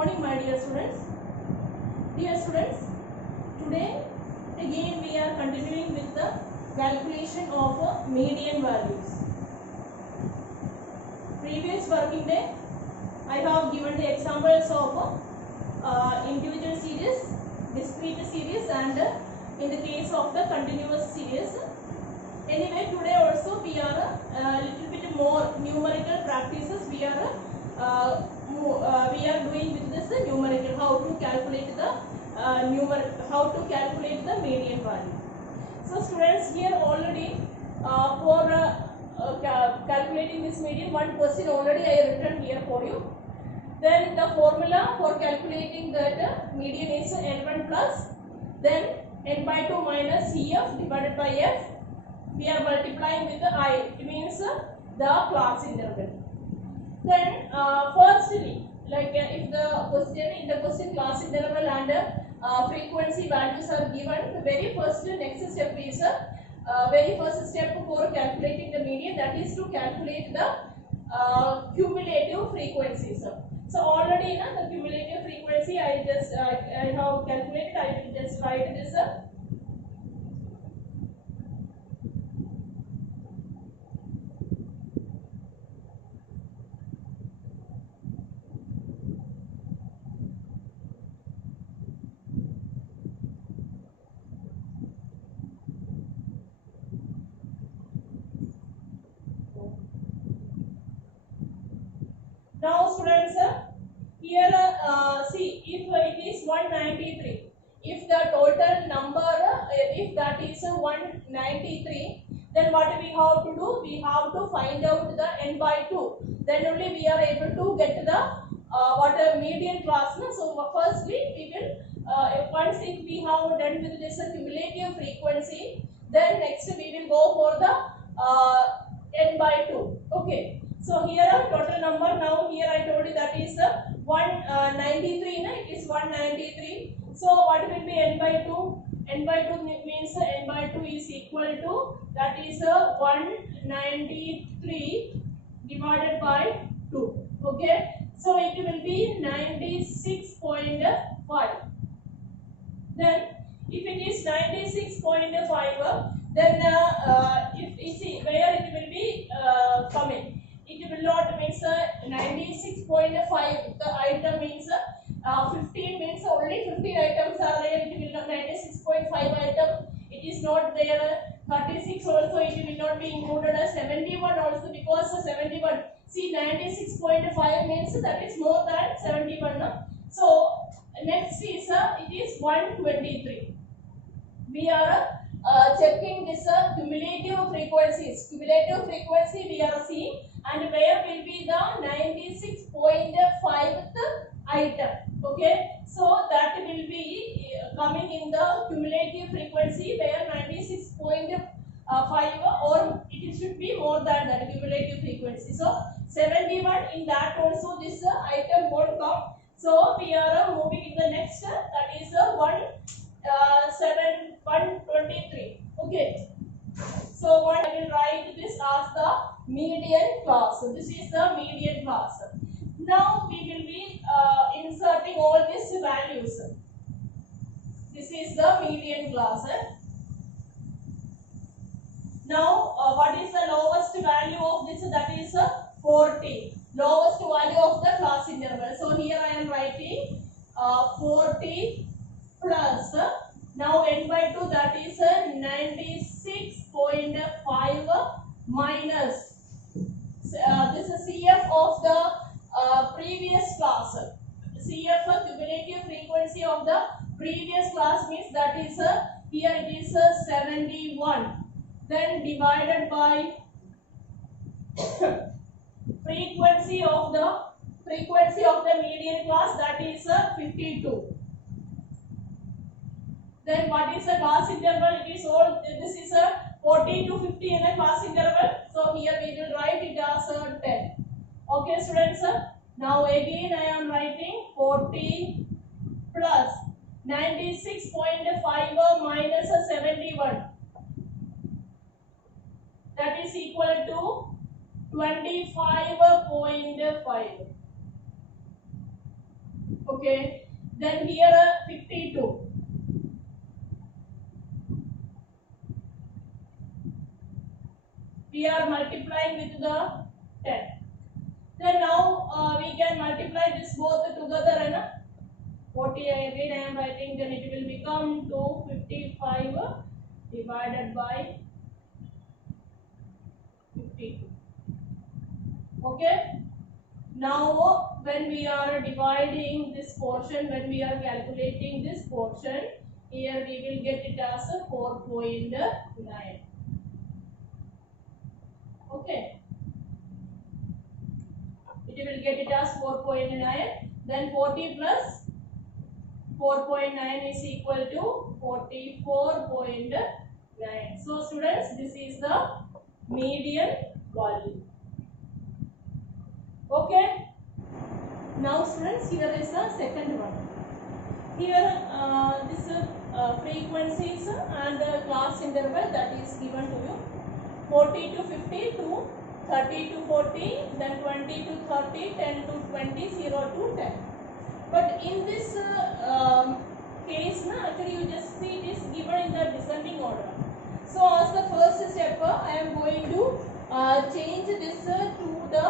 morning, my dear students. Dear students, today again we are continuing with the calculation of median values. Previous working day, I have given the examples of individual series, discrete series, and in the case of the continuous series. Anyway, today also we are a little bit more numerical practices. We are doing with this numerical, how to calculate the median value. So students, here already for calculating this median, one question already I have written here for you. Then the formula for calculating that median is N1 plus, then N by 2 minus CF divided by F. We are multiplying with the I, it means the class interval. Then firstly, like if the question in the question class interval and frequency values are given, the very first next step is very first step for calculating the median, that is to calculate the cumulative frequencies. So already the cumulative frequency I have calculated. I will just write this. Now students, here see, if it is 193, if the total number, if that is 193, then what we have to do? We have to find out the n by 2. Then only we are able to get the median class. So firstly, we will once if we have done with this cumulative frequency, then next we will go for the n by 2. Okay. So here are total number. Now here I told you that is 193. It is 193. So what will be n by 2? N by 2 means n by 2 is equal to, that is 193 divided by 2. Okay. So it will be 96.5. Then if it is 96.5, then if you see where it will be coming. It will not means 96.5. The item means 15 means only 15 items are there. It will not 96.5 item. It is not there. 36 also it will not be included. 71 also, because 71. See, 96.5 means that is more than 71. No? So next is it is 123. We are checking this cumulative frequencies. Cumulative frequency we are seeing, and where will be the 96.5th item. Okay, so that will be coming in the cumulative frequency, where 96.5 or it should be more than that cumulative frequency. So 71, in that also this item won't come. So we are moving in the next, that is 123. Okay. So what I will write this as the median class. So this is the median class. Now we will be inserting all these values. This is the median class. Now what is the lowest value of this? That is 40. Lowest value of the class interval. So here I am writing 40 plus, now n by 2, that is 96.5 minus this is CF of the previous class. CF cumulative frequency of the previous class means that is here it is 71. Then divided by frequency of the median class, that is 52. Then what is the class interval? It is all, this is a 40 to 50 in a class interval. So here we will write it as 10. Okay students. Now again I am writing 40 plus 96.5 minus 71. That is equal to 25.5. Okay, then here 52. We are multiplying with the 10. Then now we can multiply this both together and 40 again I am writing, then it will become 255 divided by 52. Okay. Now when we are dividing this portion, when we are calculating this portion, here we will get it as 4.9. Okay. It will get it as 4.9. Then 40 plus 4.9 is equal to 44.9. So students, this is the median value. Okay. Now students, here is the second one. Here this frequencies and the class interval that is given to you. 40 to 50 to 30 to 40, then 20 to 30, 10 to 20, 0 to 10. But in this case, actually you just see it is given in the descending order. So as the first step, I am going to change this to the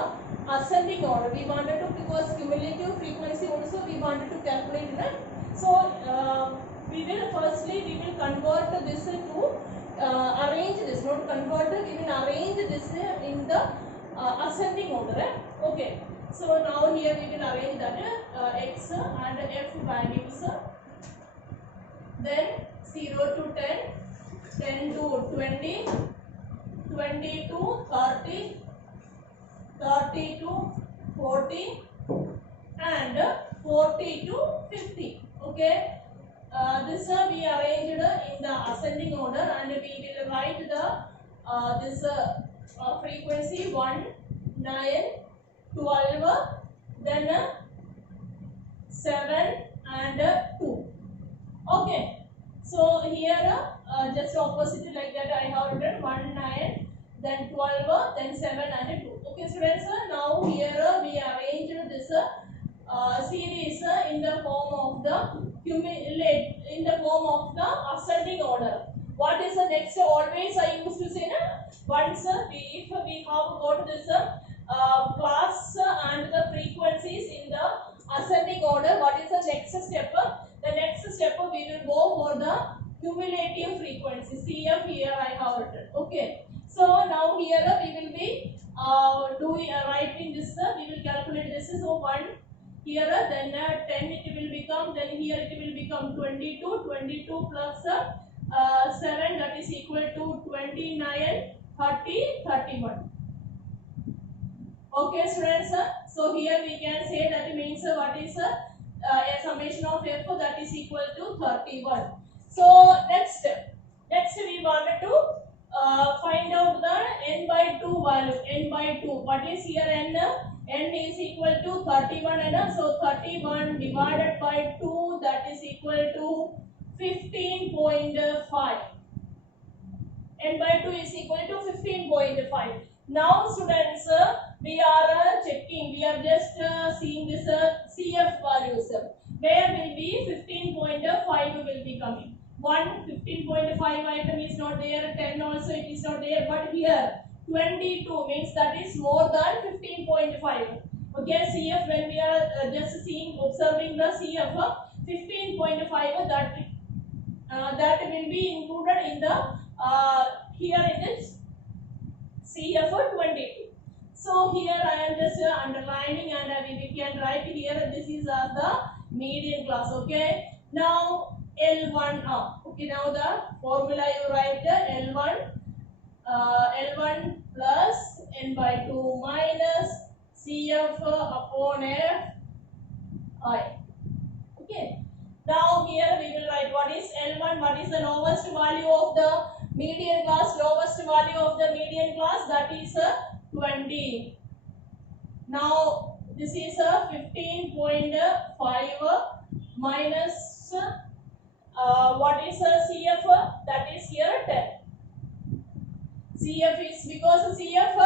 ascending order. We wanted to, because cumulative frequency also we wanted to calculate it. So we will convert this to arrange this, not convert, we will arrange this in the ascending order. Okay. So now here we will arrange that x and f values, then 0 to 10, 10 to 20, 20 to 30, 30 to 40, and 40 to 50. Okay. This we arranged in the ascending order, and we will write the this frequency 1, 9, 12, then 7 and 2. Okay. So here just opposite like that I have written 1, 9, then 12, then 7 and 2. Okay students, now here we arranged this series in the form of the ascending order. What is the next? Always I used to say once if we have got this class and the frequencies in the ascending order, what is the next step? The next step we will go for the cumulative frequency. CF here I have written. Okay. So now here we will be writing this. We will calculate this. So 1 here, then 10 it will become. Then here it will become 22. 22 plus 7, that is equal to 29, 30, 31. Okay students, so here we can say that means what is a summation of f, that is equal to 31. So next we wanted to find out the n by 2 value. N by 2, what is here n? N is equal to 31, and so 31 divided by 2, that is equal to 15.5. N by 2 is equal to 15.5. Now students, we are checking, we are just seeing this CF values. Where will be 15.5 will be coming. 15.5 item is not there, 10 also it is not there, but here 22 means that is more than 15.5. Okay, CF, when we are just observing the CF 15.5, that will be included in the here it is CF 22. So here I am just underlining, and we can write here this is the median class. Okay, now L1 up. Okay, now the formula you write L1 plus n by 2 minus CF upon F I. Okay. Now here we will write what is L1, what is the lowest value of the median class. Lowest value of the median class, that is 20. Now this is 15.5 minus what is CF, that is here 10. CF is, because CF,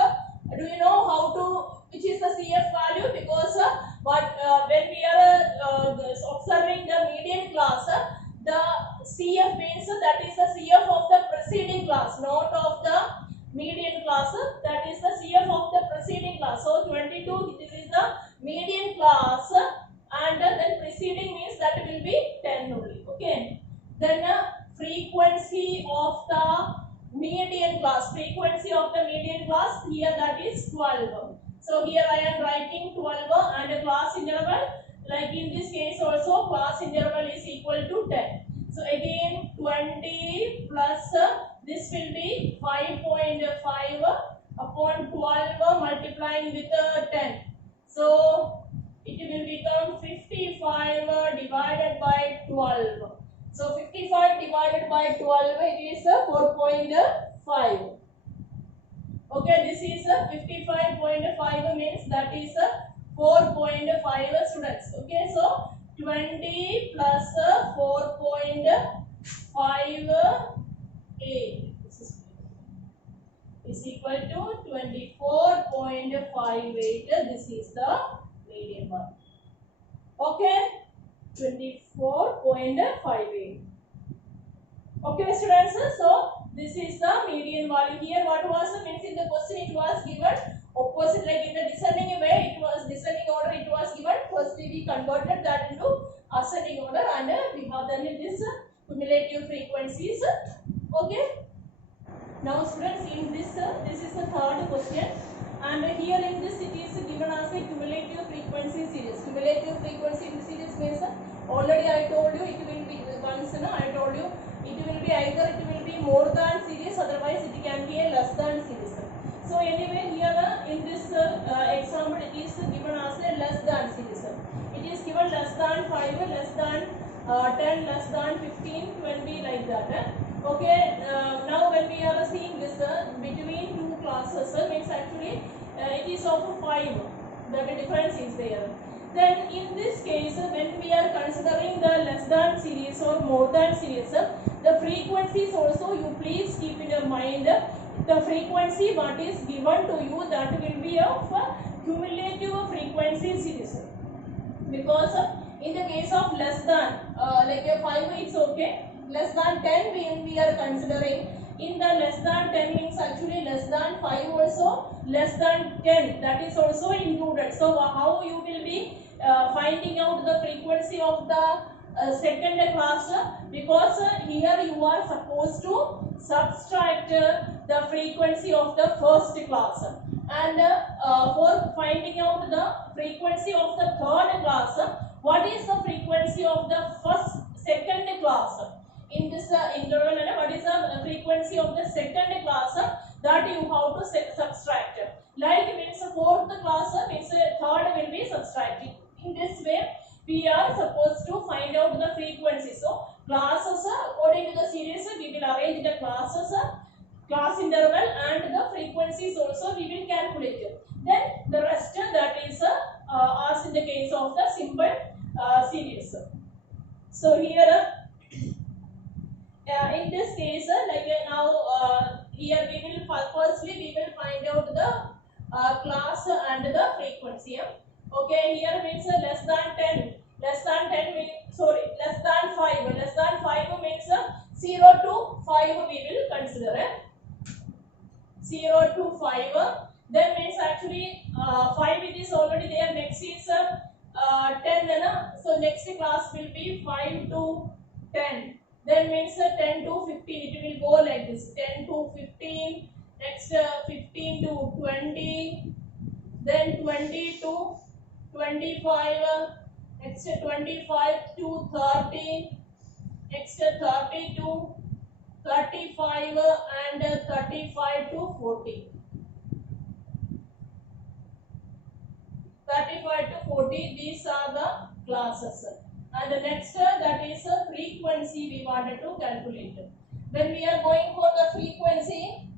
do you know how to, which is the CF value? Because But when we are observing the median class, the CF means that is the CF of the preceding class, not of the median class. That is the CF of the preceding class. So 22, this is the median class, and then preceding means that will be 10 only. Okay. Then frequency of the median class, frequency of the median class here, that is 12. So here I am writing 12 and a class interval, like in this case also class interval is equal to 10. So again 20 plus this will be 5.5 upon 12 multiplying with 10. So it will become 55 divided by 12. So 55 divided by 12, it is 4.5. Okay, this is 55.5 means that is 4.5 students. Okay, so 20 plus 4.5 is equal to 24.58. This is the median one. Okay, 24.58. Okay, students, so this is the median value. Here what was means in the question it was given opposite, like in the descending way it was descending order, it was given. First we converted that into ascending order, and we have done this cumulative frequencies. Okay. Now students, in this is the third question, and here in this it is given as a cumulative frequency series. Cumulative frequency series means already I told you it will be once. I told you it will be either it will be more than series, otherwise it can be a less than series. So anyway, here in this example it is given as a less than series. It is given less than 5, less than 10, less than 15, 20, like that. Okay, now when we are seeing this between two classes, means actually it is of 5, the difference is there. Then in this case, when we are considering the less than series or more than series, the frequencies also you please keep in your mind. The frequency what is given to you, that will be of cumulative frequency series, because in the case of less than like a 5 it's okay, less than 10 we are considering. In the less than 10 means actually less than 5 also, less than 10, that is also included. So how you will be finding out the frequency of the second class, because here you are supposed to subtract the frequency of the first class, and for finding out the frequency of the third class, what is the frequency of the second class in this interval, and what is the frequency of the second class, that you have to subtract. Like means fourth class means third will be subtracted. In this way we are supposed to find out the frequency. So classes according to the series we will arrange the classes, class interval, and the frequencies also we will calculate. Then the rest, that is as in the case of the simple series. So here in this case, like now here we will firstly we will find out the class and the frequency. Okay, here means less than 10, less than 10 means, sorry, less than 5, less than 5 means 0 to 5 we will consider. 0 to 5, then means actually 5 it is already there, next is 10, so next class will be 5 to 10, then means 10 to 15, it will go like this, 10 to 15, next 15 to 20, then 20 to 25, next 25 to 30, next 30 to 35, and 35 to 40. 35 to 40, these are the classes. And the next, that is frequency we wanted to calculate. When we are going for the frequency,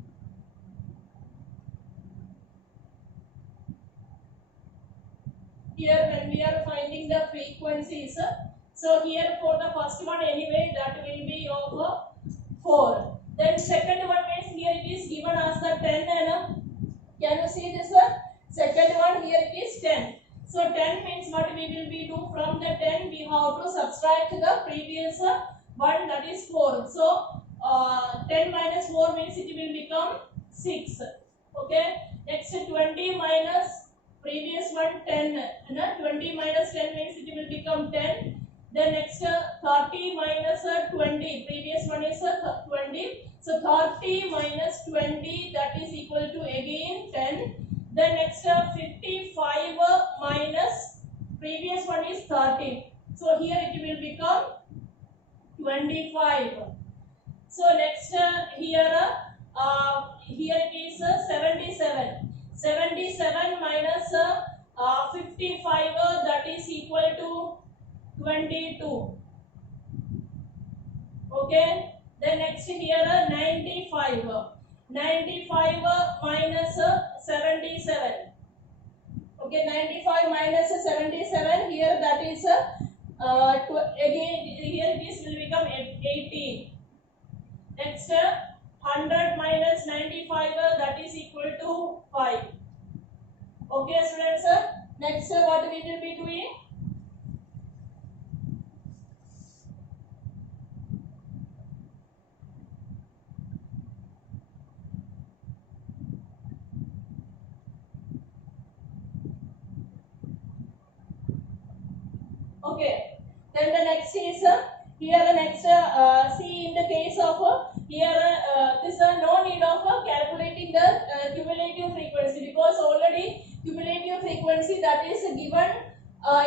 here when we are finding the frequencies, so here for the first one anyway, that will be of 4. Then second one means here it is given as the 10, and can you see this? Second one here it is 10. So 10 means what that is 4. So 10 minus 4 means it will become 6. Okay. Next 20 minus previous one 10. 20 minus 10 means it will become 10. Then next 30 minus 20. Previous one is 20. So 30 minus 20, that is equal to again 10. Then next 55 minus previous one is 30. So here it will become 25. So next here it is 77. 77 minus 55, that is equal to 22. Okay. Then next here 95. 95 minus 77. Okay, 95 minus 77, here that is again here this will become 80. Next 100 minus 95, that is equal to 5. Okay students, next what we will be doing? Okay, then the next is here the next see in the case of here this no need of calculating the cumulative frequency, because already cumulative frequency that is given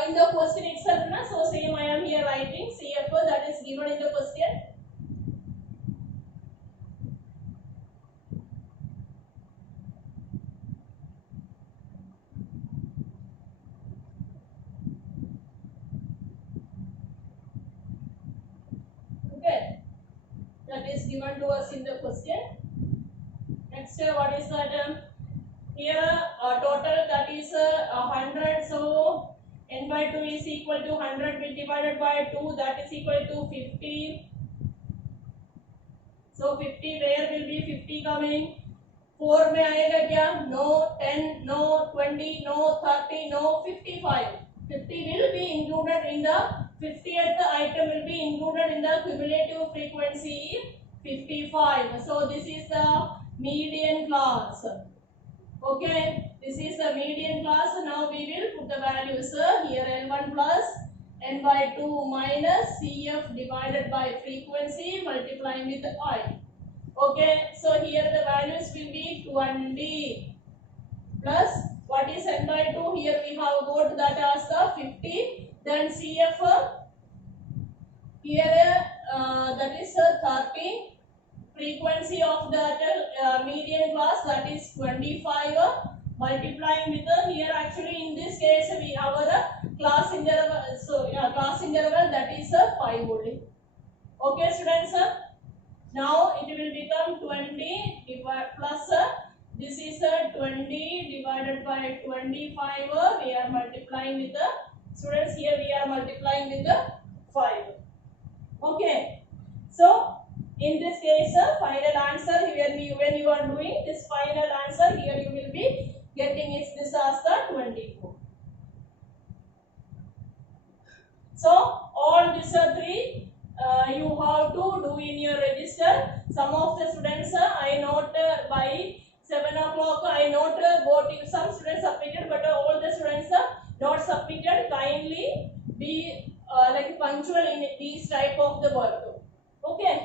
in the question itself. So same I am here writing CF, that is given in the question. Okay, that is given to us in the question. Next what is that? Here total that is 100, so n by 2 is equal to 100 divided by 2, that is equal to 50. So 50, where will be 50 coming? 4 में आएगा क्या? No. 10 no. 20 no. 30 no. 55. 50 will be included in the 50th item will be included in the cumulative frequency 55. So this is the median class. Okay, this is the median class. Now we will put the values here. L1 plus n by 2 minus CF divided by frequency multiplying with I. Okay, so here the values will be 20 plus what is n by 2? Here we have got that as the 50. Then CF here that is 30. Frequency of that median class, that is 25, multiplying with here actually in this case we have a class interval, so class interval that is 5 only. Okay students, now it will become 20 plus this is 20 divided by 25, we are multiplying with the students, here we are multiplying with the 5. Okay, so in this case, final answer here when you are doing this final answer, here you will be getting is this as the 24. So all these three you have to do in your register. Some of the students I note by 7 o'clock I note got some students submitted, but all the students not submitted. Kindly be like punctual in these type of the work. Okay.